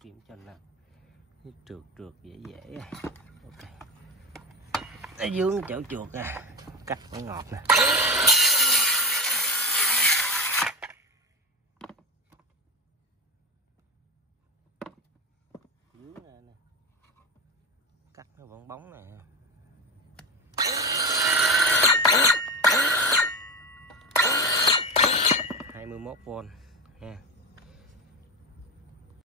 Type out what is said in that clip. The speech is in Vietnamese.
Kiểm cho nào trượt dễ ok, nó dướng chỗ chuột à, cắt nó ngọt nè. Dướng nè, cắt nó vẫn bóng nè. 21V.